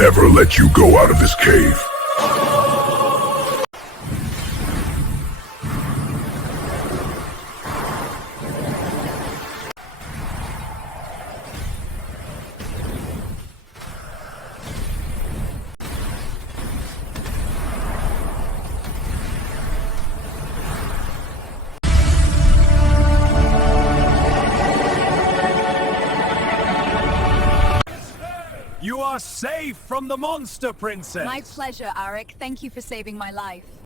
never let you go out of this cave. You are safe from the monster, Princess! My pleasure, Arik. Thank you for saving my life.